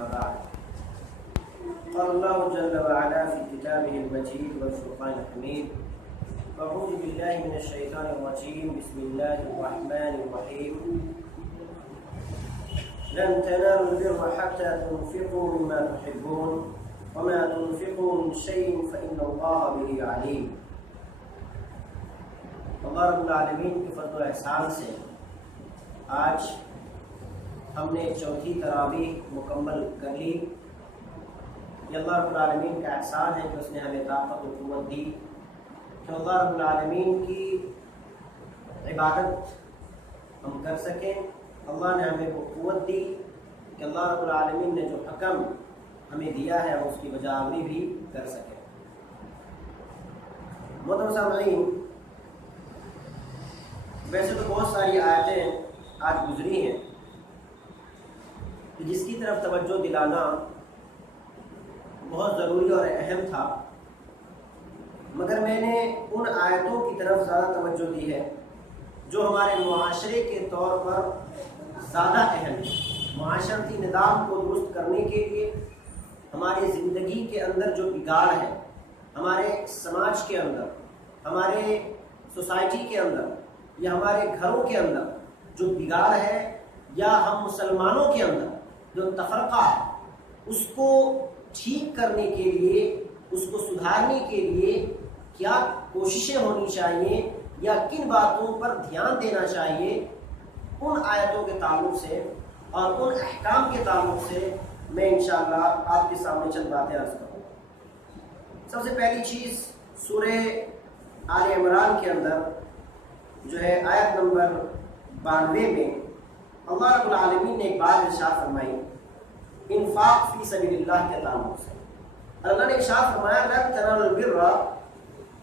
أما بعد قال الله جل وعلا في كتابه المجيد والفرقان الحميد أعوذ بالله من الشيطان الرجيم بسم الله الرحمن الرحيم لن تنالوا البر حتى تنفقوا مما تحبون وما تنفقوا من شيء فإن الله به عليم۔ اللہ رب العالمین کے فضل و احسان سے آج ہم نے چوتھی تراویح مکمل کر لی۔ یہ اللہ رب العالمین کا احسان ہے کہ اس نے ہمیں طاقت و قوت دی کہ اللہ رب العالمین کی عبادت ہم کر سکیں۔ اللہ نے ہمیں وہ قوت دی کہ اللہ رب العالمین نے جو حکم ہمیں دیا ہے اس کی بجا آوری بھی کر سکیں۔ محترم سامعین، ویسے تو بہت ساری آیتیں آج گزری ہیں کہ جس کی طرف توجہ دلانا بہت ضروری اور اہم تھا، مگر میں نے ان آیتوں کی طرف زیادہ توجہ دی ہے جو ہمارے معاشرے کے طور پر زیادہ اہم ہے۔ معاشرتی نظام کو درست کرنے کے لیے ہماری زندگی کے اندر جو بگاڑ ہے، ہمارے سماج کے اندر، ہمارے سوسائٹی کے اندر یا ہمارے گھروں کے اندر جو بگاڑ ہے، یا ہم مسلمانوں کے اندر جو تفرقہ ہے، اس کو ٹھیک کرنے کے لیے، اس کو سدھارنے کے لیے کیا کوششیں ہونی چاہیے یا کن باتوں پر دھیان دینا چاہیے، ان آیتوں کے تعلق سے اور ان احکام کے تعلق سے میں انشاءاللہ آپ کے سامنے چند باتیں عرض کروں۔ سب سے پہلی چیز سورہ آل عمران کے اندر جو ہے آیت نمبر 92 میں اللہ رب العالمین نے ایک بات ارشاد فرمائی انفاق فی سبیل اللہ کے تعلق سے۔ اللہ نے ارشاد فرمایا لن تنالوا البر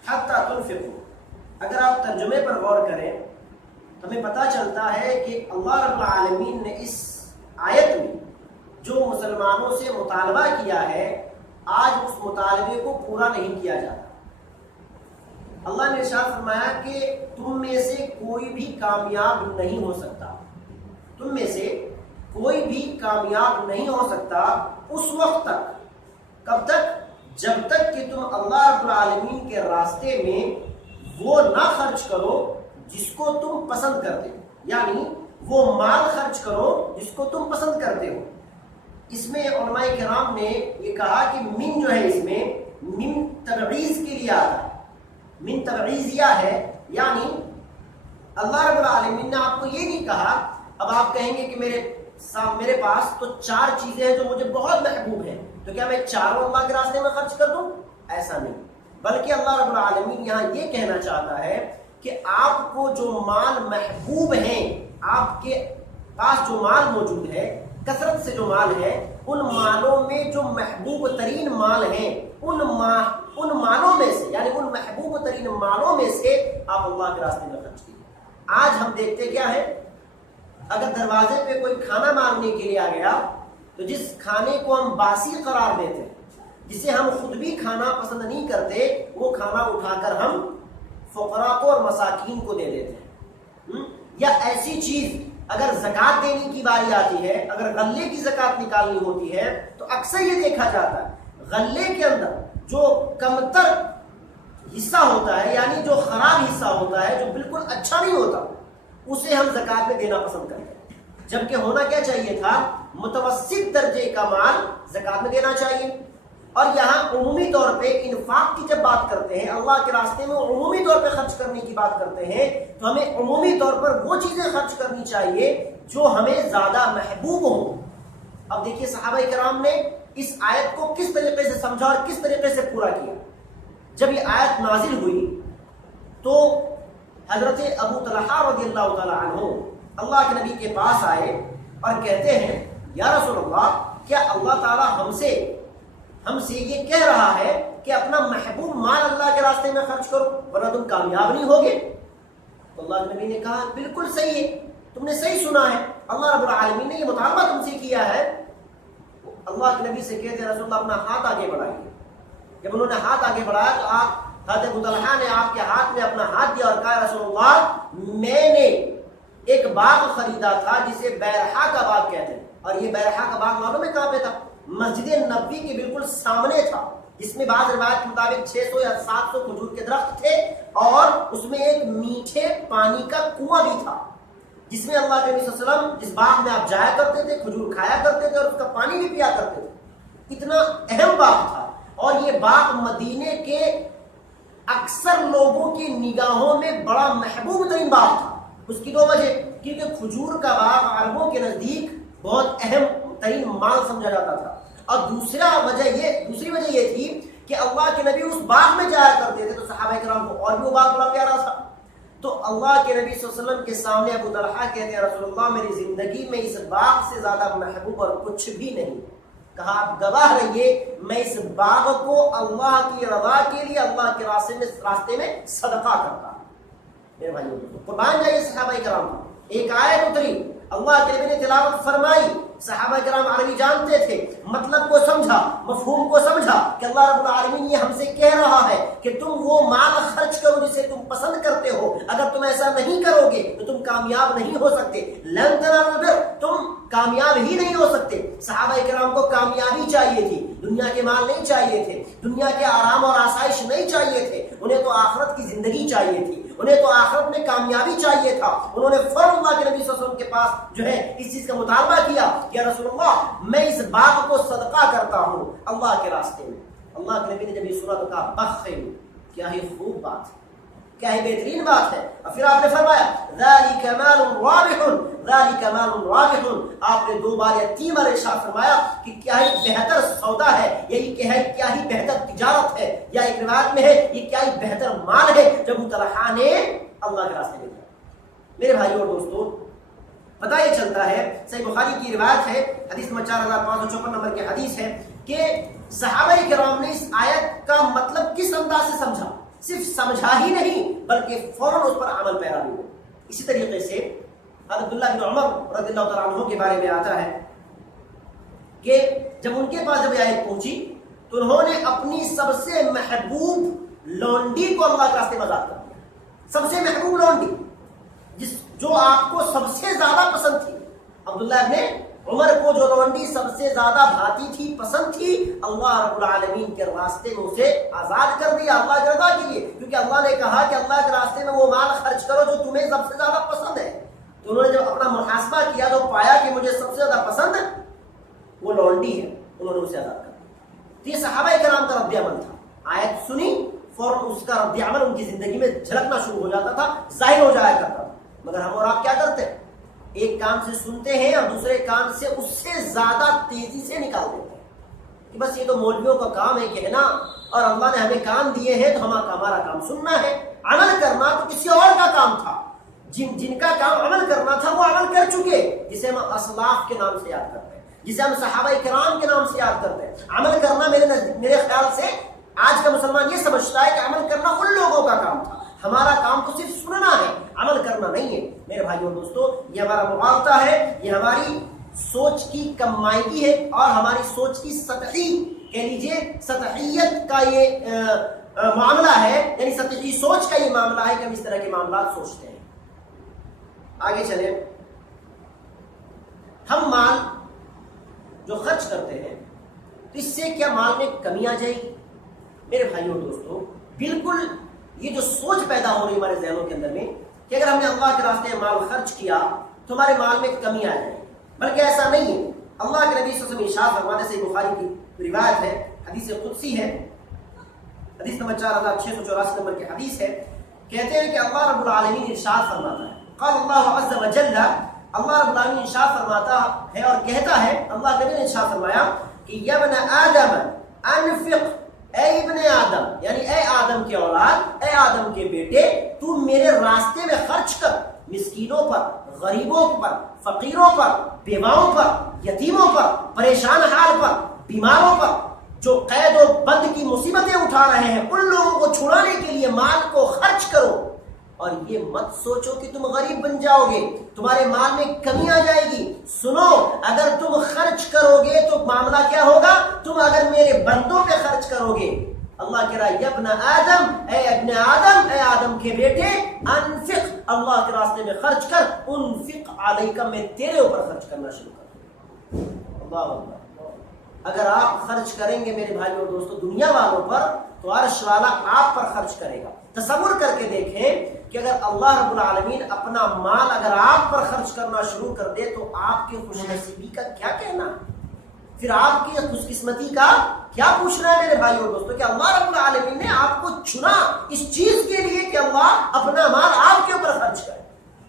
حتی تنفقوا۔ اگر آپ ترجمے پر غور کریں تو ہمیں پتہ چلتا ہے کہ اللہ رب العالمین نے اس آیت میں جو مسلمانوں سے مطالبہ کیا ہے، آج اس مطالبے کو پورا نہیں کیا جاتا۔ اللہ نے ارشاد فرمایا کہ تم میں سے کوئی بھی کامیاب نہیں ہو سکتا، تم میں سے کوئی بھی کامیاب نہیں ہو سکتا اس وقت تک، کب تک؟ جب تک کہ تم اللہ رب العالمین کے راستے میں وہ نہ خرچ کرو جس کو تم پسند کرتے ہو، یعنی وہ مال خرچ کرو جس کو تم پسند کرتے ہو۔ اس میں علماء کرام نے یہ کہا کہ من جو ہے اس میں من تبعیض کے لیے آتا ہے، من تبعیضیہ ہے، یعنی اللہ رب العالمین نے آپ کو یہ نہیں کہا اب آپ کہیں گے کہ میرے پاس تو 4 چیزیں ہیں جو مجھے بہت محبوب ہیں، تو کیا میں چاروں اللہ کے راستے میں خرچ کر دوں؟ ایسا نہیں، بلکہ اللہ رب العالمین یہاں یہ کہنا چاہتا ہے کہ آپ کو جو مال محبوب ہیں، آپ کے پاس جو مال موجود ہے، کثرت سے جو مال ہے، ان مالوں میں جو محبوب ترین مال ہیں، ان مالوں میں سے، یعنی ان محبوب ترین مالوں میں سے آپ اللہ کے راستے میں خرچ کیجیے۔ آج ہم دیکھتے کیا ہے، اگر دروازے پہ کوئی کھانا مانگنے کے لیے آ گیا تو جس کھانے کو ہم باسی قرار دیتے ہیں، جسے ہم خود بھی کھانا پسند نہیں کرتے، وہ کھانا اٹھا کر ہم فقراء کو اور مساکین کو دے دیتے ہیں۔ یا ایسی چیز اگر زکوٰۃ دینے کی باری آتی ہے، اگر غلے کی زکوٰۃ نکالنی ہوتی ہے تو اکثر یہ دیکھا جاتا ہے غلے کے اندر جو کمتر حصہ ہوتا ہے، یعنی جو خراب حصہ ہوتا ہے، جو بالکل اچھا نہیں ہوتا، اسے ہم زکوٰۃ میں دینا پسند کرتے ہیں، جبکہ ہونا کیا چاہیے تھا، متوسط درجے کا مال زکوٰۃ میں دینا چاہیے۔ اور یہاں عمومی طور پہ انفاق کی جب بات کرتے ہیں، اللہ کے راستے میں عمومی طور پہ خرچ کرنے کی بات کرتے ہیں، تو ہمیں عمومی طور پر وہ چیزیں خرچ کرنی چاہیے جو ہمیں زیادہ محبوب ہوں۔ اب دیکھیے صحابہ کرام نے اس آیت کو کس طریقے سے سمجھا اور کس طریقے سے پورا کیا۔ جب یہ آیت نازل ہوئی تو حضرت ابو طلحہ رضی اللہ تعالی عنہ اللہ کے نبی کے پاس آئے اور کہتے ہیں یا رسول اللہ، کیا اللہ تعالی ہم سے یہ کہہ رہا ہے کہ اپنا محبوب مال اللہ کے راستے میں خرچ کرو ورنہ تم کامیاب نہیں ہوگے؟ تو اللہ کے نبی نے کہا بالکل صحیح ہے، تم نے صحیح سنا ہے، اللہ رب العالمین نے یہ مطالبہ تم سے کیا ہے۔ اللہ کے نبی سے کہتے ہیں رسول اللہ اپنا ہاتھ آگے بڑھائیے۔ جب انہوں نے ہاتھ آگے بڑھایا تو حضرت ابو طلحہ نے آپ کے ہاتھ میں اپنا ہاتھ دیا اور کہا رسول اللہ میں نے ایک باغ خریدا تھا جسے بیرحا کا باغ کہتے ہیں، اور یہ بیرحا کا باغ معلوم ہے کہاں پہ تھا؟ مسجد نبوی کے بالکل سامنے تھا، جس میں بعض روایت کے مطابق 600 یا 700 کھجور کے درخت تھے، اور اس میں ایک میٹھے پانی کا کنواں بھی تھا، جس میں اللہ کے نبی صلی اللہ علیہ وسلم جس باغ میں آپ جایا کرتے تھے، کھجور کھایا کرتے تھے اور اس کا پانی بھی پیا کرتے تھے۔ اتنا اہم باغ تھا، اور یہ باغ مدینے کے اکثر لوگوں کی نگاہوں میں بڑا محبوب ترین باغ تھا۔ اس کی 2 وجہ، کیونکہ کھجور کا باغ عربوں کے نزدیک بہت اہم ترین مال سمجھا جاتا تھا، اور دوسری وجہ یہ تھی کہ اللہ کے نبی اس باغ میں جایا کرتے تھے، تو صحابہ کرام کو اور بھی وہ باغ بڑا پیارا تھا۔ تو اللہ کے نبی صلی اللہ علیہ وسلم کے سامنے ابو طلحہ کہتے ہیں رسول اللہ میری زندگی میں اس باغ سے زیادہ محبوب اور کچھ بھی نہیں۔ کہا آپ گواہ رہیے میں اس باغ کو اللہ کی رضا کے لیے اللہ کے راستے میں صدقہ کرتا۔ میرے بھائیوں قربان جائیے صحابہ کرام، ایک آیت اتری، اللہ کے نبی نے تلاوت فرمائی، صحابہ کرام عربی جانتے تھے، مطلب کو سمجھا، مفہوم کو سمجھا کہ اللہ رب العالمین یہ ہم سے کہہ رہا ہے کہ تم وہ مال خرچ کرو جسے تم پسند کرتے ہو، اگر تم ایسا نہیں کرو گے تو تم کامیاب نہیں ہو سکتے، لن تنالوا البر، تم کامیاب ہی نہیں ہو سکتے۔ صحابہ کرام کو کامیابی چاہیے تھی، دنیا کے مال نہیں چاہیے تھے، دنیا کے آرام اور آسائش نہیں چاہیے تھے، انہیں تو آخرت کی زندگی چاہیے تھی، انہیں تو آخرت میں کامیابی چاہیے تھا۔ انہوں نے فوراً اللہ کے نبی صلی اللہ علیہ وسلم کے پاس جو ہے اس چیز کا مطالبہ کیا کہ رسول اللہ میں اس باغ کو صدقہ کرتا ہوں اللہ کے راستے میں۔ اللہ کے نبی نے جب یہ سنا تو کہا بخل، کیا ہی خوب بات ہے، کیا ہی بہترین بات ہے۔ اور پھر آپ نے فرمایا ذالک مال رابح، ذالک مال رابح، آپ نے 2 بار یا 3 بار ارشاد فرمایا کہ کیا ہی بہتر سودا ہے، یہی کہ ہے کیا ہی بہتر تجارت ہے، یا ایک روایت میں ہے یہ کیا ہی بہتر مال ہے جب ابو طلحہ نے اللہ کے راستے میں دیا۔ میرے بھائیوں اور دوستوں پتہ یہ چلتا ہے، صحیح بخاری کی روایت ہے، حدیث نمبر 4554 نمبر کی حدیث ہے کہ صحابہ کرام نے اس آیت کا مطلب کس انداز سے سمجھا، صرف سمجھا ہی نہیں بلکہ فوراً اس پر عمل پیرا بھی ہو۔ اسی طریقے سے عبداللہ بن عمر رضی اللہ تعالیٰ عنہ کے بارے میں آتا ہے کہ جب ان کے پاس جب آیت پہنچی تو انہوں نے اپنی سب سے محبوب لونڈی کو اللہ کے راستے میں آزاد کر دیا۔ سب سے محبوب لونڈی جو آپ کو سب سے زیادہ پسند تھی، عبداللہ ابن عمر کو جو لونڈی سب سے زیادہ بھاتی تھی، پسند تھی، اللہ رب العالمین کے راستے میں اسے آزاد کر دیا اللہ کی رضا کے لیے، کیونکہ اللہ نے کہا کہ اللہ کے راستے میں وہ مال خرچ کرو جو تمہیں سب سے زیادہ پسند ہے۔ تو انہوں نے جب اپنا محاسبہ کیا تو پایا کہ مجھے سب سے زیادہ پسند وہ لونڈی ہے، انہوں نے اسے آزاد کر دیا۔ تو یہ صحابہ کرام کا رد عمل تھا، آیت سنی فوراً اس کا رد عمل ان کی زندگی میں جھلکنا شروع ہو جاتا تھا، ظاہر ہو جایا کرتا تھا۔ مگر ہم اور آپ کیا کرتے ہیں؟ ایک کام سے سنتے ہیں اور دوسرے کام سے اس سے زیادہ تیزی سے نکال دیتے ہیں کہ بس یہ تو مولویوں کا کام ہے کہنا، اور اللہ نے ہمیں کام دیے ہیں تو ہمارا کام سننا ہے، عمل کرنا تو کسی اور کا کام تھا۔ جن کا کام عمل کرنا تھا وہ عمل کر چکے، جسے ہم اسلاف کے نام سے یاد کرتے ہیں، جسے ہم صحابہ کرام کے نام سے یاد کرتے ہیں۔ عمل کرنا میرے خیال سے آج کا مسلمان یہ سمجھتا ہے کہ عمل کرنا ان لوگوں کا کام تھا، ہمارا کام تو صرف سننا ہے، عمل کرنا نہیں ہے۔ میرے بھائیوں دوستو یہ ہمارا مغالطہ ہے، یہ ہماری سوچ کی کمائیگی ہے اور ہماری سوچ کی سطحی کہہ لیجیے سطحیت کا یہ معاملہ ہے، یعنی سطحی سوچ کا یہ معاملہ ہے کہ ہم اس طرح کے معاملات سوچتے ہیں۔ آگے چلیں، ہم مال جو خرچ کرتے ہیں تو اس سے کیا مال میں کمی آ جائے گی؟ میرے بھائیوں دوستو بالکل یہ جو سوچ پیدا ہو رہی ہے ہمارے ذہنوں کے اندر میں کہ اگر ہم نے اللہ کے راستے میں مال خرچ کیا تو ہمارے مال میں کمی آ جائے، بلکہ ایسا نہیں ہے۔ اللہ کے نبی صلی اللہ علیہ وسلم ارشاد فرماتے ہیں، صحیح بخاری کی روایت ہے، حدیث قدسی ہے، حدیث نمبر 4684 نمبر کی حدیث ہے، کہتے ہیں کہ اللہ رب العالمین ارشاد فرماتا ہے، قال اللہ عز وجل، اللہ رب العالمین ارشاد فرماتا ہے اور کہتا ہے، اللہ کے نبی نے ارشاد فرمایا کہ یا ابن آدم انفق، اے ابن آدم یعنی اے آدم کے اولاد، اے آدم کے بیٹے، تو میرے راستے میں خرچ کر، مسکینوں پر، غریبوں پر، فقیروں پر، بیواؤں پر، یتیموں پر، پریشان حال پر، بیماروں پر، جو قید و بند کی مصیبتیں اٹھا رہے ہیں، ان لوگوں کو چھڑانے کے لیے مال کو خرچ کرو۔ اور یہ مت سوچو کہ تم غریب بن جاؤ گے، تمہارے مال میں کمی آ جائے گی۔ سنو، اگر تم خرچ کرو گے تو معاملہ کیا ہوگا؟ تم اگر میرے بندوں پہ خرچ کرو گے، اللہ کہہ رہا ہے یا ابن آدم، اے ابن آدم، اے آدم کے بیٹے، انفق، اللہ کے راستے میں خرچ کر، انفق علیک، میں تیرے اوپر خرچ کرنا شروع کر دوں۔ اللہ اکبر، اگر آپ خرچ کریں گے میرے بھائیوں اور دوستوں دنیا والوں پر تو عرش والا آپ پر خرچ کرے گا۔ تصور کر کے دیکھیں کہ اگر اللہ رب العالمین اپنا مال اگر آپ پر خرچ کرنا شروع کر دے تو آپ کی خوش نصیبی کا کیا کہنا، پھر آپ کی خوش قسمتی کا کیا پوچھنا ہے میرے بھائیوں اور دوستوں، کہ اللہ رب العالمین نے آپ کو چنا اس چیز کے لیے کہ اللہ اپنا مال آپ کے اوپر خرچ کرے،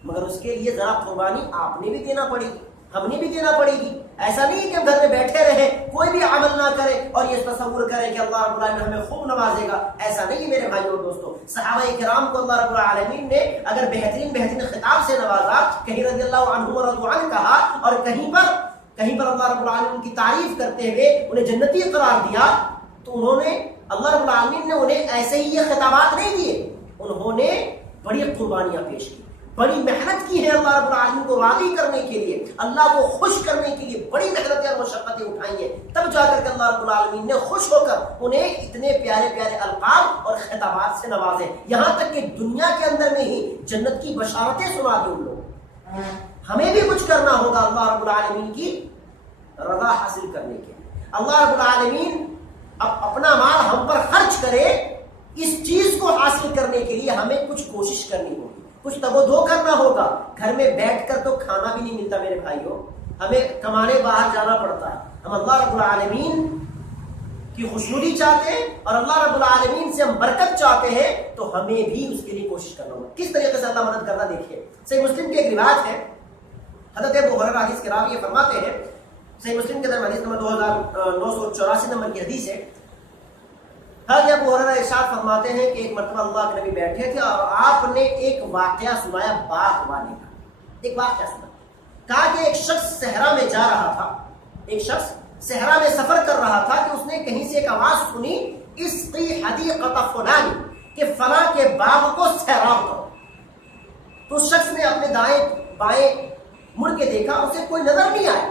مگر اس کے لیے ذرا قربانی آپ نے بھی دینا پڑے گی، ہم نے بھی دینا پڑے گی۔ ایسا نہیں کہ ہم گھر میں بیٹھے رہے کوئی بھی عمل نہ کرے اور یہ تصور کرے کہ اللہ رب العالمین ہمیں خوب نوازے گا، ایسا نہیں میرے بھائیوں اور دوستوں۔ صحابہ کرام کو اللہ رب العالمین نے اگر بہترین خطاب سے نوازا، کہیں رضی اللہ عنہ ورضوا عنہ کہا اور کہیں پر اللہ رب العالمین کی تعریف کرتے ہوئے انہیں جنتی قرار دیا، تو انہوں نے اللہ رب العالمین نے انہیں ایسے ہی یہ خطابات نہیں دیے، انہوں نے بڑی قربانیاں پیش کی، بڑی محنت کی ہے اللہ رب العالمین کو راضی کرنے کے لیے، اللہ کو خوش کرنے کے لیے بڑی محنتیں اور مشقتیں اٹھائی ہیں، تب جا کر کے اللہ رب العالمین نے خوش ہو کر انہیں اتنے پیارے پیارے القاب اور خطابات سے نوازے، یہاں تک کہ دنیا کے اندر میں ہی جنت کی بشارتیں سنا دی ان لوگ۔ ہمیں بھی کچھ کرنا ہوگا اللہ رب العالمین کی رضا حاصل کرنے کے لیے، اللہ رب العالمین اپنا مال ہم پر خرچ کرے، اس چیز کو حاصل کرنے کے لیے ہمیں کچھ کوشش کرنی ہوگی، کچھ تب و دو کرنا ہوگا۔ گھر میں بیٹھ کر تو کھانا بھی نہیں ملتا میرے بھائیوں، ہمیں کمانے باہر جانا پڑتا ہے۔ ہم اللہ رب العالمین کی خوشنودی چاہتے ہیں اور اللہ رب العالمین سے ہم برکت چاہتے ہیں تو ہمیں بھی اس کے لیے کوشش کرنا ہوگا۔ کس طریقے سے اللہ مدد کرنا دیکھیے، صحیح مسلم کی ایک روایت ہے، حضرت ابو ہریرہ حدیث کے راوی یہ فرماتے ہیں، صحیح مسلم کے اندر حدیث نمبر 2984 نمبر کی حدیث ہے، حضرت ابو ہریرہ ارشاد فرماتے ہیں کہ ایک مرتبہ اللہ کے نبی بیٹھے تھے اور آپ نے ایک واقعہ سنایا باغ والے کا، ایک واقعہ سنا، کہا کہ ایک شخص صحرا میں جا رہا تھا، ایک شخص صحرا میں سفر کر رہا تھا کہ اس نے کہیں سے ایک آواز سنی، اسقی حدیقۃ فلان، کہ فلاں کے باغ کو سیراب کرو۔ تو اس شخص نے اپنے دائیں بائیں مڑ کے دیکھا، اسے کوئی نظر نہیں آیا،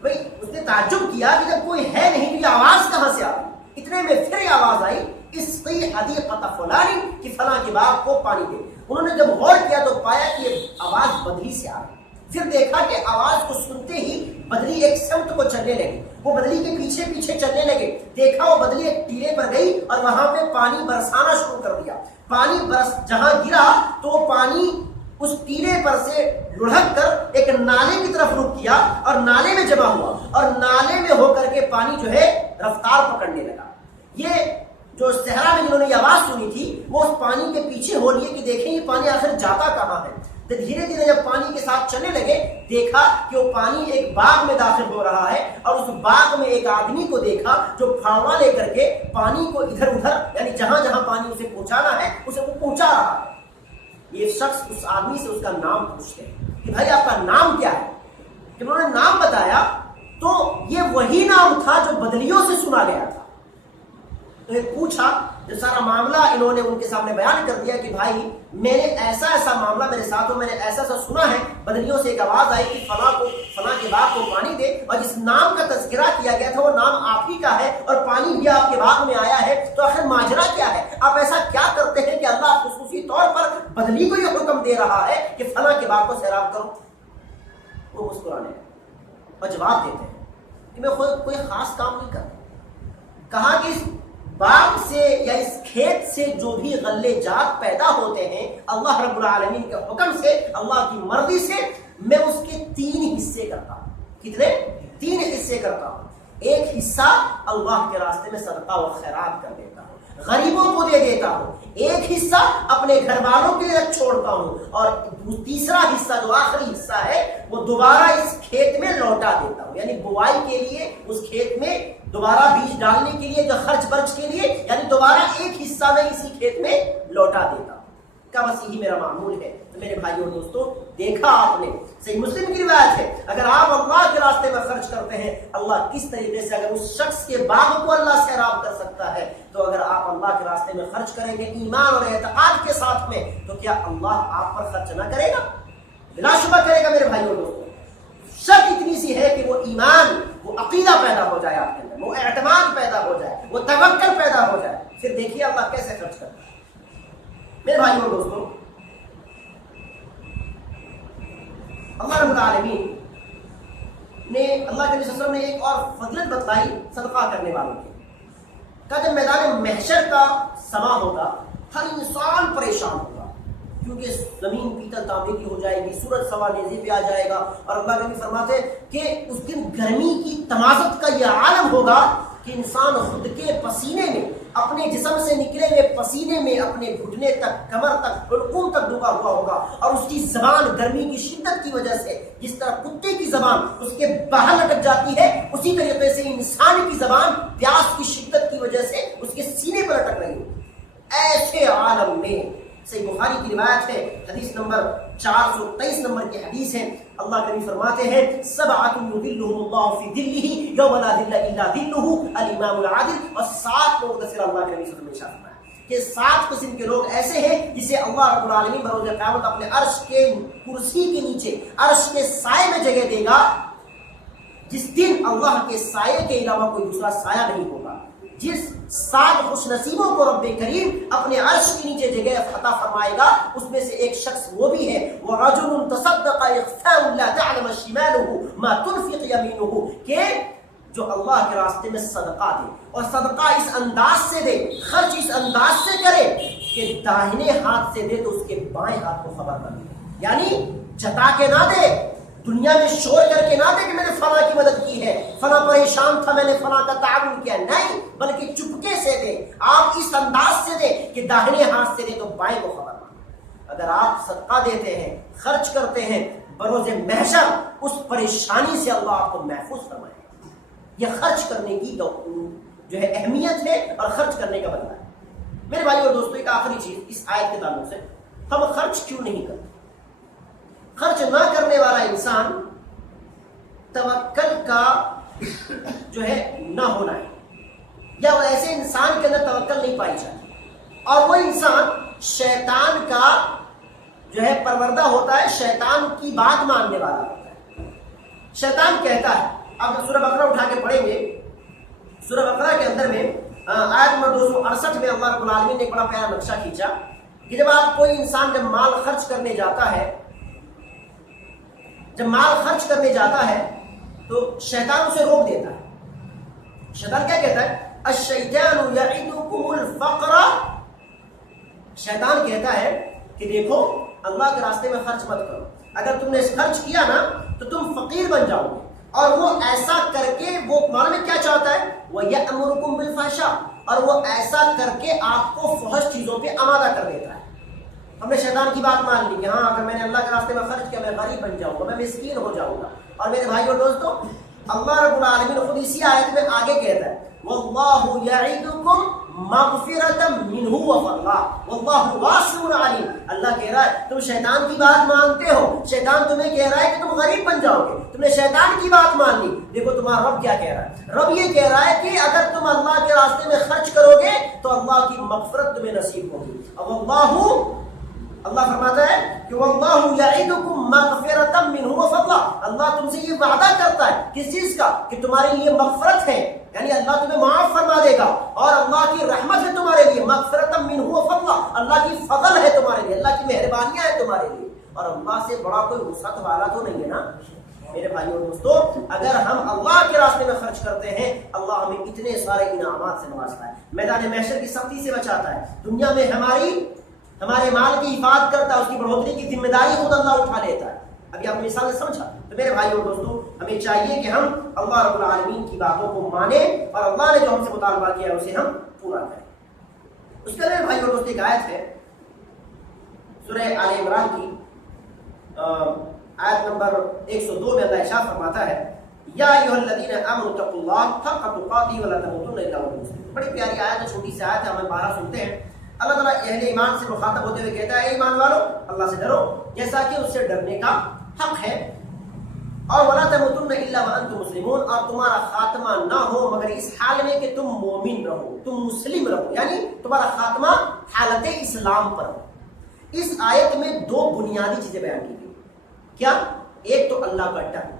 بھئی اس نے تعجب کیا کہ جب کوئی ہے نہیں تو یہ آواز کہاں سے آئی؟ اتنے میں پھر یہ آواز آئی، اسقی حدیقۃ فلان، کہ فلاں کے باغ کو پانی دے۔ انہوں نے جب غور کیا تو پایا کہ یہ آواز بدلی سے آ رہی، پھر دیکھا کہ آواز کو سنتے ہی بدلی ایک سمت کو چلنے لگی، وہ بدلی کے پیچھے پیچھے چلنے لگے، دیکھا وہ بدلی ایک ٹیلے پر گئی اور وہاں پہ پانی برسانا شروع کر دیا، پانی برس جہاں گرا تو وہ پانی اس ٹیلے پر سے لڑھک کر ایک نالے کی طرف رخ کیا اور نالے میں جمع ہوا، اور نالے میں ہو کر کے پانی جو ہے رفتار پکڑنے لگا۔ یہ جو صحرا میں جنہوں نے یہ آواز سنی تھی وہ اس پانی کے پیچھے ہو لیے کہ دیکھیں یہ پانی آخر جاتا کہاں ہے۔ تو دھیرے دھیرے جب پانی کے ساتھ چلنے لگے، دیکھا کہ وہ پانی ایک باغ میں داخل ہو رہا ہے، اور اس باغ میں ایک آدمی کو دیکھا جو پھاوڑا لے کر کے پانی کو ادھر ادھر، یعنی جہاں جہاں پانی اسے پہنچانا ہے اسے وہ پہنچا رہا ہے۔ یہ شخص اس آدمی سے اس کا نام پوچھتے ہیں کہ بھائی آپ کا نام کیا ہے؟ جب انہوں نے نام بتایا تو یہ وہی نام تھا جو بدلیوں سے سنا گیا تھا۔ تو یہ پوچھا، جو سارا معاملہ انہوں نے ان کے سامنے بیان کر دیا کہ بھائی میں نے ایسا معاملہ میرے ساتھ ہو، میں نے ایسا سنا ہے، بدلیوں سے ایک آواز آئی کہ فلاں کے باغ کو پانی دے، اور جس نام کا تذکرہ کیا گیا تھا وہ نام آپ ہی کا ہے اور پانی بھی آپ کے باغ میں آیا ہے، تو آخر ماجرا کیا ہے؟ آپ ایسا کیا کرتے ہیں کہ اللہ خصوصی طور پر بدلی کو یہ حکم دے رہا ہے کہ فلاں کے باغ کو سیراب کرو؟ وہ مسکرانے اور جواب دیتے ہیں کہ میں کوئی خاص کام نہیں کرتا۔ کہا کہ اس باغ سے یا اس کھیت سے جو بھی غلے جات پیدا ہوتے ہیں اللہ رب العالمین کے حکم سے، اللہ کی مرضی سے، میں اس کے 3 حصے کرتا ہوں۔ کتنے؟ 3 حصے کرتا ہوں۔ ایک حصہ اللہ کے راستے میں صدقہ و خیرات کر دیتا ہوں، غریبوں کو دے دیتا ہوں، ایک حصہ اپنے گھر والوں کے لیے چھوڑتا ہوں، اور تیسرا حصہ جو آخری حصہ ہے وہ دوبارہ اس کھیت میں لوٹا دیتا ہوں، یعنی بوائی کے لیے اس کھیت میں دوبارہ بیج ڈالنے کے لیے، جو خرچ برچ کے لیے، یعنی دوبارہ ایک حصہ میں اسی کھیت میں لوٹا دیتا ہوں۔ کا بس یہی میرا معمول ہے۔ تو میرے بھائیوں اور دوستوں، دیکھا آپ نے، صحیح مسلم کی روایت ہے، اگر آپ اللہ کے راستے میں خرچ کرتے ہیں، اللہ کس طریقے سے اگر اس شخص کے باغ کو اللہ سیراب کر سکتا ہے، تو اگر آپ اللہ کے راستے میں خرچ کریں گے ایمان اور اعتقاد کے ساتھ میں، تو کیا اللہ آپ پر خرچ نہ کرے گا؟ بلا شبہ کرے گا میرے بھائیوں اور دوستوں۔ شرط اتنی سی ہے کہ وہ ایمان، وہ عقیدہ پیدا ہو جائے آپ کے اندر، وہ اعتماد پیدا ہو جائے، وہ توکل پیدا ہو جائے، پھر دیکھیے اللہ کیسے خرچ کرتا ہے۔ میرے بھائیوں اور دوستوں، اللہ رب العالمین میں اللہ کے رسول نے ایک اور فضیلت بتلائی صدقہ کرنے والوں کی. کہ جب میدان محشر کا سما ہوگا ہر انسان پریشان ہوگا کیونکہ زمین پیتل تانبے کی ہو جائے گی, سورج سوا نیزے پہ آ جائے گا, اور اللہ کے نبی فرماتے کہ اس دن گرمی کی تمازت کا یہ عالم ہوگا کہ انسان خود کے پسینے میں, اپنے جسم سے نکلے ہوئے پسینے میں اپنے گھٹنے تک, کمر تک, حلقوم تک ڈوبا ہوا ہوگا, اور اس کی زبان گرمی کی شدت کی وجہ سے جس طرح کتے کی زبان اس کے باہر لٹک جاتی ہے, اسی طریقے سے انسان کی زبان پیاس کی شدت کی وجہ سے اس کے سینے پر لٹک رہی ہوگی. ایسے عالم میں صحیح بخاری کی روایت ہے, حدیث نمبر 423 نمبر کی حدیث ہے, اللہ کریم فرماتے ہیں سبعۃ یظلھم اللہ فی ظلہ یوم لا ظل الا ظلہ الامام العادل. اور 7 لوگ کا اللہ کریم صلی اللہ علیہ وسلم نے کہ 7 قسم کے لوگ ایسے ہیں جسے اللہ رب العالمین بروز قیامت اپنے عرش کے کرسی کے نیچے عرش کے سائے میں جگہ دے گا, جس دن اللہ کے سائے کے علاوہ کوئی دوسرا سایہ نہیں ہوگا. جس 7 خوش نصیبوں کو رب کریم اپنے عرش کے نیچے جگہ عطا فرمائے گا, اس میں سے ایک شخص وہ بھی ہے وَرَجُلٌ تَصَدَّقَ إِخْفَاءً لَا تَعْلَمَ شِمَالُهُ مَا تُنْفِقُ يَمِينُهُ, کہ جو اللہ کے راستے میں صدقہ دے, اور صدقہ اس انداز سے دے, خرچ اس انداز سے کرے کہ داہنے ہاتھ سے دے تو اس کے بائیں ہاتھ کو خبر نہ دے. یعنی جتا کے نہ دے, دنیا میں شور کر کے نہ دے کہ میں نے فلاں کی مدد کی ہے, فلاں پریشان تھا میں نے فلاں کا تعاون کیا, نہیں, بلکہ چپکے سے دے. آپ اس انداز سے دے کہ داہنے ہاتھ سے دے تو بائیں کو خبر نہ. اگر آپ صدقہ دیتے ہیں, خرچ کرتے ہیں, بروز محشر اس پریشانی سے اللہ آپ کو محفوظ فرمائے. یہ خرچ کرنے کی جو ہے اہمیت ہے اور خرچ کرنے کا بدلہ ہے. میرے بھائی اور دوستوں, ایک آخری چیز اس آیت کے تعلق سے, ہم خرچ کیوں نہیں کرتے؟ خرچ نہ کرنے والا انسان توکل کا جو ہے نہ ہونا ہے, یا وہ ایسے انسان کے اندر توکل نہیں پائی جاتی, اور وہ انسان شیطان کا جو ہے پروردہ ہوتا ہے, شیطان کی بات ماننے والا ہوتا ہے. شیطان کہتا ہے, آپ سورہ بقرہ اٹھا کے پڑھیں گے, سورہ بقرہ کے اندر میں آیت نمبر 268 میں اللہ رب العالمین نے ایک بڑا پیارا نقشہ کھینچا کہ جب آپ کوئی انسان جب مال خرچ کرنے جاتا ہے, جب مال خرچ کرنے جاتا ہے تو شیطان اسے روک دیتا ہے. شیطان کیا کہتا ہے؟ الشیطان یعدکم الفقر, شیطان کہتا ہے کہ دیکھو اللہ کے راستے میں خرچ مت کرو, اگر تم نے خرچ کیا نا تو تم فقیر بن جاؤ گے. اور وہ ایسا کر کے وہ معنی میں کیا چاہتا ہے, وَيَأْمُرُكُمْ بِالْفَحْشَاءِ, اور وہ ایسا کر کے آپ کو فحش چیزوں پہ آمادہ کر دیتا ہے. ہم نے شیطان کی بات مان لی کہ ہاں اگر میں نے اللہ کے راستے میں خرچ کیا میں غریب بن جاؤں گا, میں مسکین ہو جاؤں گا. اور میرے بھائی اور دوستو, اللہ رب العالمین خود اسی آیت میں آگے کہتا ہے وَاللَّهُ يَعِدُكُمْ مَغْفِرَةً مِّنْهُ وَفَضْلًا وَاللَّهُ وَاسِعٌ عَلِيمٌ. اللہ کہہ رہا ہے تم شیطان کی بات مانتے ہو, شیطان تمہیں کہہ رہا ہے کہ تم غریب بن جاؤ گے, تم نے شیطان کی بات مان لی. دیکھو تمہارا رب کیا کہہ رہا ہے, رب یہ کہہ رہا ہے کہ اگر تم اللہ کے راستے میں خرچ کرو گے تو اللہ کی مغفرت تمہیں نصیب ہوگی. اب اللہ فرماتا ہے کہ واللہ یعدکم مغفرۃ منہ وفضلا, اللہ تم سے یہ وعدہ کرتا ہے کس چیز کا, کہ تمہارے لیے مغفرت ہے, یعنی اللہ تمہیں معاف فرما دے گا, اور اللہ کی رحمت ہے تمہارے لیے, مغفرۃ منہ وفضلا, اللہ کی فضل ہے تمہارے لیے, اللہ کی مہربانیاں ہیں تمہارے لیے. اور اللہ سے بڑا کوئی وسعت والا تو نہیں ہے نا. میرے بھائی اور دوستو, اگر ہم اللہ کے راستے میں خرچ کرتے ہیں اللہ ہمیں اتنے سارے انعامات سے نوازتا ہے, میدان محشر کی سختی سے بچاتا ہے, دنیا میں ہمارے مال کی حفاظت کرتا ہے, اس کی بڑھوتری کی ذمہ داری خود اللہ اٹھا لیتا ہے. ابھی آپ نے مثال نے سمجھا. تو میرے بھائی اور دوستو, ہمیں چاہیے کہ ہم اللہ رب العالمین کی باتوں کو مانیں اور اللہ نے جو ہم سے مطالبہ کیا ہے اسے ہم پورا کریں. اس کے میرے بھائی اور دوستو ایک آیت ہے سورہ آل عمران کی آیت نمبر 102 میں اللہ ارشاد فرماتا ہے یا ایھا الذین آمنوا اتقوا اللہ حق تقاتہ ولا تموتن الا وانتم مسلمون. بڑی پیاری آیت ہے, چھوٹی سی آیت ہے, ہم 12 سنتے ہیں. اللہ تعالیٰ اہل ایمان سے مخاطب ہوتے ہوئے کہتا ہے اے ایمان والو اللہ سے ڈرو جیسا کہ اس سے ڈرنے کا حق ہے, اور ولا تموتن الا وانتم مسلمون, اور تمہارا خاتمہ نہ ہو مگر اس حال میں کہ تم مومن رہو, تم مسلم رہو, یعنی تمہارا خاتمہ حالت اسلام پر ہو. اس آیت میں 2 بنیادی چیزیں بیان کی گئی. کیا؟ ایک تو اللہ کا ڈر.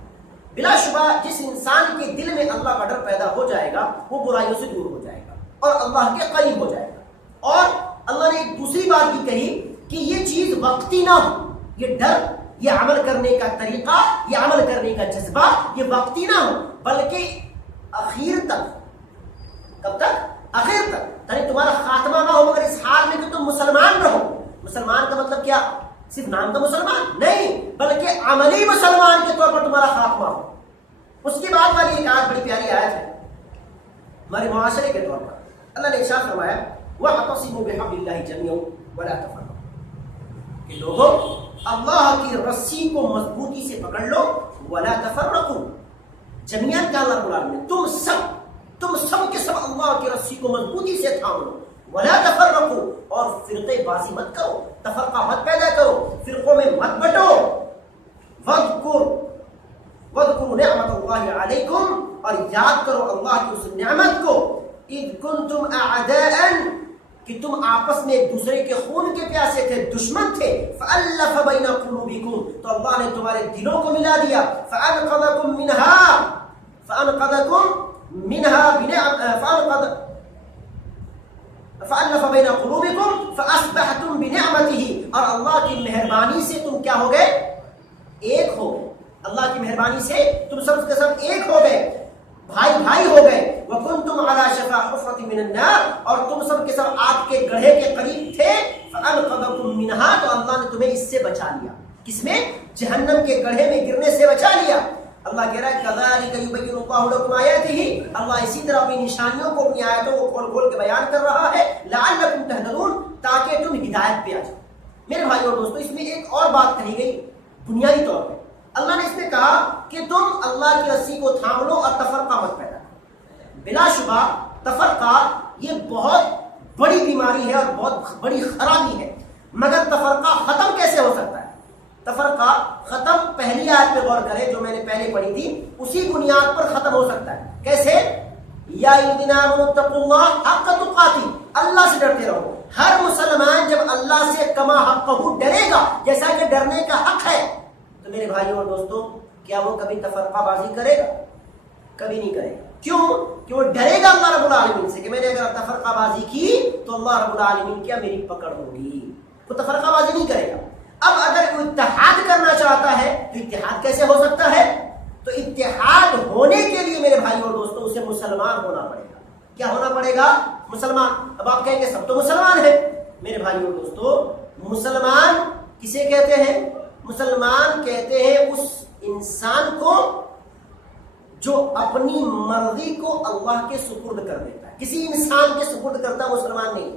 بلا شبہ جس انسان کے دل میں اللہ کا ڈر پیدا ہو جائے گا وہ برائیوں سے دور ہو جائے گا اور اللہ کے قریب ہو جائے گا. اور اللہ نے ایک دوسری بات بھی کہی کہ یہ چیز وقتی نہ ہو, یہ ڈر یہ عمل کرنے کا طریقہ، یہ عمل کرنے کا جذبہ یہ وقتی نہ ہو بلکہ اخیر تک. کب تک؟ اخیر تک. یعنی تمہارا خاتمہ نہ ہو مگر اس حال میں کہ تم مسلمان رہو. مسلمان کا مطلب کیا؟ صرف نام کا مسلمان نہیں، بلکہ عملی مسلمان کے طور پر تمہارا خاتمہ ہو. اس کے بعد والی ایک آیت بڑی پیاری آیت ہے ہمارے معاشرے کے طور پر. اللہ نے ارشاد فرمایا وَاعْتَصِمُوا بِحَبْلِ اللَّهِ جَمِيعًا وَلَا تَفَرَّقُوا، کہ لوگوں اللہ کی رسی کو مضبوطی سے پکڑ لو. وَلَا تَفَرَّقُوا، جمیعاً کا اللہ بلا رہے تم سب کے سب اللہ کی رسی کو مضبوطی سے تھام لو. وَلَا تَفَرَّقُوا، اور فرقے بازی مت کرو، تفرقہ مت پیدا کرو، فرقوں میں مت بٹو. وَاذْكُرُوا نِعْمَتَ اللَّهِ عَلَيْكُمْ، اور یاد کرو اللہ کی اس نعمت کو. اِذْ كُنْتُمْ أَعْدَاءً، کہ تم آپس میں ایک دوسرے کے خون کے پیاسے تھے، دشمن تھے. فَأَلَّفَ بَيْنَ قُلُوبِكُمْ، تو اللہ نے تمہارے دلوں کو ملا دیا. فَأَنْقَذَكُمْ مِنْهَا فَأَلَّفَ بَيْنَ قُلُوبِكُمْ فَأَصْبَحْتُمْ بِنِعْمَتِهِ، اور اللہ کی مہربانی سے تم کیا ہو گئے؟ ایک ہو گئے. اللہ کی مہربانی سے تم سب کے سب ایک ہو گئے، بھائی ہو گئے. وَكُنْتُمْ عَلَى شَفَا حُفْرَةٍ مِّنَ النَّارِ، اور تم سب کے سب آگ کے گڑھے کے قریب تھے. فَأَنْقَذَكُمْ مِنْهَا، تو اللہ نے تمہیں اس سے بچا لیا. کس میں؟ جہنم کے گڑھے میں گرنے سے بچا لیا. اللہ کہہ رہا ہے كَذَلِكَ يُبَيِّنُ اللَّهُ لَكُمْ آيَاتِهِ، اللہ اسی طرح اپنی نشانیوں کو، اپنی آیتوں کو کھول کھول کے بیان کر رہا ہے. لَعَلَّكُمْ تَهْتَدُونَ، تاکہ تم ہدایت پہ آ جاؤ. میرے بھائیو اور دوستو، اس میں ایک اور بات کہی گئی بنیادی طور پہ. اللہ نے اس میں کہا کہ تم اللہ کی رسی کو تھام لو اور تفرقہ مت پیدا کرو. بلا شبہ تفرقہ یہ بہت بڑی بیماری ہے اور بہت بڑی خرابی ہے. مگر تفرقہ ختم کیسے ہو سکتا ہے؟ تفرقہ ختم پہلی آیت پہ غور کریں جو میں نے پہلے پڑھی تھی، اسی بنیاد پر ختم ہو سکتا ہے. کیسے؟ یا الذین آمنوا اتقوا اللہ حق تقاتہ، اللہ سے ڈرتے رہو. ہر مسلمان جب اللہ سے کما حقہ ڈرے گا جیسا کہ ڈرنے کا حق ہے، تو میرے بھائیوں اور دوستوں کیا وہ کبھی تفرقہ بازی کرے گا؟ کبھی نہیں کرے گا. کیوں؟ کہ وہ ڈرے گا اللہ رب العالمین سے کہ میں نے اگر تفرقہ بازی کی تو اللہ رب العالمین کیا میری پکڑ ہوگی. وہ تفرقہ بازی نہیں کرے گا. اب اگر وہ اتحاد کرنا چاہتا ہے تو اتحاد کیسے ہو سکتا ہے؟ تو اتحاد ہونے کے لیے میرے بھائیوں اور دوستوں اسے مسلمان ہونا پڑے گا. کیا ہونا پڑے گا؟ مسلمان. اب آپ کہیں گے سب تو مسلمان ہیں. میرے بھائیوں اور دوستوں مسلمان کسے کہتے ہیں؟ مسلمان کہتے ہیں اس انسان کو جو اپنی مرضی کو اللہ کے سپرد کر دیتا ہے. کسی انسان کے سپرد کرتا ہے مسلمان نہیں.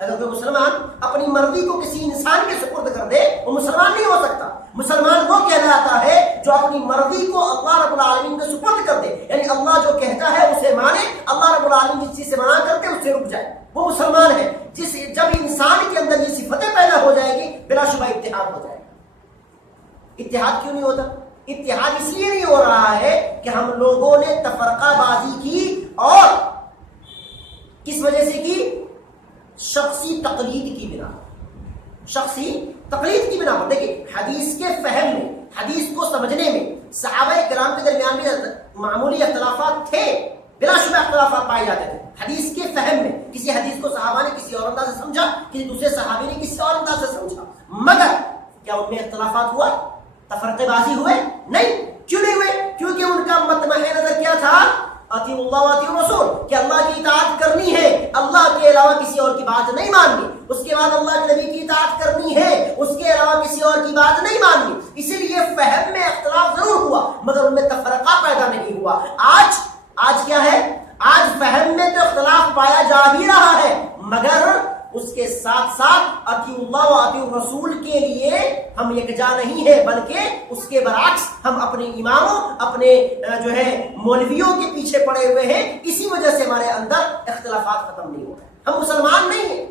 اگر کوئی مسلمان اپنی مرضی کو کسی انسان کے سپرد کر دے وہ مسلمان نہیں ہو سکتا. مسلمان وہ کہلاتا ہے جو اپنی مرضی کو اللہ رب العالمین کے سپرد کر دے، یعنی اللہ جو کہتا ہے اسے مانے، اللہ رب العالمین جس چیز سے منع کرتے اس سے رک جائے. وہ مسلمان ہے. جب انسان کے اندر یہ صفتیں پیدا ہو جائے گی بلا شبہ اتحاد ہو جائے گا. اتحاد کیوں نہیں ہوتا؟ اتحاد اس لیے نہیں ہو رہا ہے کہ ہم لوگوں نے تفرقہ بازی کی، اور کس وجہ سے کی؟ شخصی تقلید کی بنا پر. شخصی تقلید کی بنا پر. دیکھیں حدیث کے فہم میں، حدیث کو سمجھنے میں صحابہ کرام کے درمیان بھی معمولی اختلافات تھے، بلا شبہ اختلافات پائے جاتے تھے. حدیث کے فہم میں کسی حدیث کو صحابہ نے کسی اور انداز سے سمجھا، کسی دوسرے صحابی نے کسی اور انداز سے سمجھا. مگر کیا ان میں اختلافات ہوا؟ تفرقے بازی ہوئے؟ نہیں. کیوں نہیں ہوئے؟ کیونکہ ان کا مطمع نظر کیا تھا؟ اطیعوا اللہ واطیعوا الرسول، کہ اللہ کی اطاعت کرنی ہے، اللہ کے علاوہ کسی اور کی بات نہیں ماننی. اس کے بعد اللہ کے نبی کی اطاعت کرنی ہے، اس کے علاوہ کسی اور کی بات نہیں ماننی. اسی لیے فہم میں اختلاف ضرور ہوا مگر ان میں تفرقہ پیدا نہیں ہوا. آج کیا ہے؟ آج فہم میں تو اختلاف پایا جا ہی رہا ہے، مگر اس کے ساتھ ساتھ اطیعوا اللہ واطیعوا الرسول کے لیے ہم یکجا نہیں ہے، بلکہ اس کے برعکس ہم اپنے اماموں، اپنے جو ہے مولویوں کے پیچھے پڑے ہوئے ہیں. اسی وجہ سے ہمارے اندر اختلافات ختم نہیں ہو رہے. ہم مسلمان نہیں ہیں.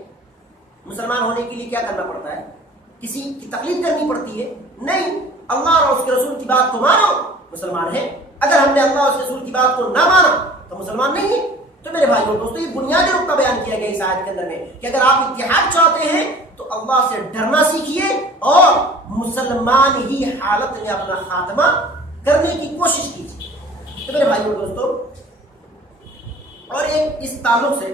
مسلمان ہونے کے لیے کیا کرنا پڑتا ہے؟ کسی کی تقلید کرنی پڑتی ہے؟ نہیں. اللہ اور اس کے رسول کی بات کو مانو، مسلمان ہے. اگر ہم نے اللہ اور اس کے رسول کی بات کو نہ مانا تو مسلمان نہیں ہے. تو میرے بھائیوں دوستو یہ بنیادی نقطہ بیان کیا گیا اس آیت کے اندر میں کہ اگر آپ اتحاد چاہتے ہیں تو اللہ سے ڈرنا سیکھیے اور مسلمان ہی حالت میں اپنا خاتمہ کرنے کی کوشش کیجیے. تو میرے بھائیوں دوستو اور ایک اس تعلق سے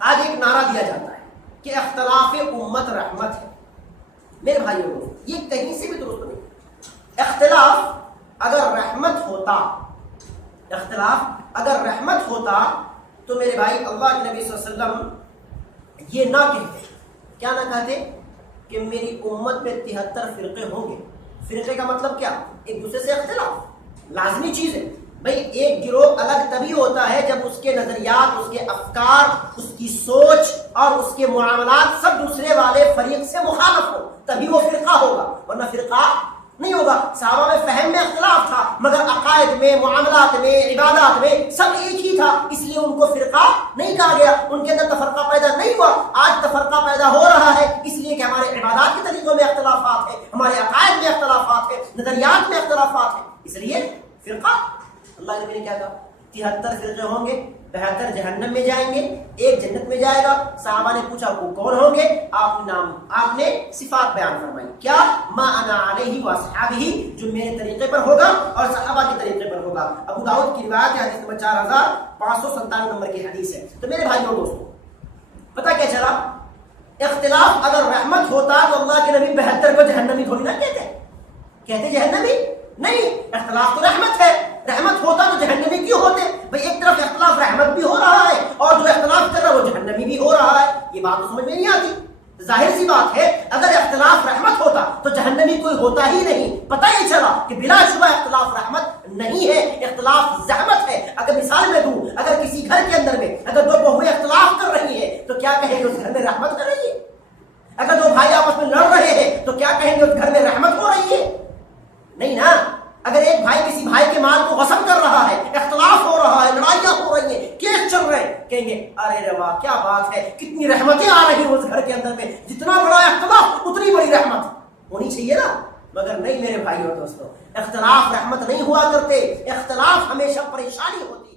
آج ایک نعرہ دیا جاتا ہے کہ اختلاف امت رحمت ہے. میرے بھائیوں دوستو یہ کہیں سے بھی درست نہیں. اختلاف اگر رحمت ہوتا تو میرے بھائی اللہ کے نبی صلی اللہ علیہ وسلم یہ نہ کہتے. کیا نہ کہتے؟ کہ میری امت میں 73 فرقے ہوں گے. فرقے کا مطلب کیا؟ ایک دوسرے سے اختلاف لازمی چیز ہے. بھائی ایک گروہ الگ تبھی ہوتا ہے جب اس کے نظریات، اس کے افکار، اس کی سوچ اور اس کے معاملات سب دوسرے والے فریق سے مخالف ہو، تبھی وہ فرقہ ہوگا، ورنہ فرقہ نہیں ہوگا. صحابہ میں فہم میں اختلاف تھا مگر عقائد میں، معاملات میں، عبادات میں سب ایک ہی تھا، اس لیے ان کو فرقہ نہیں کہا گیا، ان کے اندر تفرقہ پیدا نہیں ہوا. آج تفرقہ پیدا ہو رہا ہے اس لیے کہ ہمارے عبادات کے طریقوں میں اختلافات ہیں، ہمارے عقائد میں اختلافات ہیں، نظریات میں اختلافات ہیں، اس لیے فرقہ. اللہ کے نبی نے کیا کہا؟ 73 فرقے ہوں گے، 72 جہنم میں جائیں گے، ایک جنت میں جائے گا. صحابہ نے پوچھا وہ کون ہوں گے؟ آپ نے صفات بیان فرمائی. کیا؟ ما انا علیہ واصحابہ، جو میرے طریقے پر ہوگا اور صحابہ کے طریقے پر ہوگا. ابو داؤد کی روایت ہے، حدیث نمبر 4597 نمبر کی حدیث ہے. تو میرے بھائیوں دوستوں، پتہ کیا چلا؟ اختلاف اگر رحمت ہوتا تو اللہ کے نبی 72 کو جہنمی تھوڑی نہ کہتے جہنمی نہیں. اختلاف تو رحمت ہے، رحمت ہوتا تو جہنمی کیوں ہوتے؟ بھئی ایک طرف اختلاف رحمت بھی ہو رہا ہے اور جو اختلاف کر رہا ہے وہ جہنمی بھی ہو رہا ہے. یہ بات تو سمجھ میں نہیں آتی. ظاہر سی بات ہے اگر اختلاف رحمت ہوتا تو جہنمی کوئی ہوتا ہی نہیں. پتہ ہی چلا کہ بلا شبہ اختلاف رحمت نہیں ہے، اختلاف زحمت ہے. اگر مثال میں دوں، اگر کسی گھر کے اندر میں اگر دو بہویں اختلاف کر رہی ہیں تو کیا کہیں گے اس گھر میں رحمت کر رہی ہے؟ اگر دو بھائی آپس میں لڑ رہے ہیں تو کیا کہیں گے اس گھر میں رحمت ہو رہی ہے؟ نہیں نا. اگر ایک بھائی کسی بھائی کے مال کو غصب کر رہا ہے، اختلاف ہو رہا ہے، لڑائیاں ہو رہی ہیں، کیس چل رہے ہیں، کہیں گے ارے روا کیا بات ہے، کتنی رحمتیں آ رہی ہیں اس گھر کے اندر میں، جتنا بڑا اختلاف اتنی بڑی رحمت ہونی چاہیے نا. مگر نہیں میرے بھائی اور دوستوں، اختلاف رحمت نہیں ہوا کرتے، اختلاف ہمیشہ پریشانی ہوتی.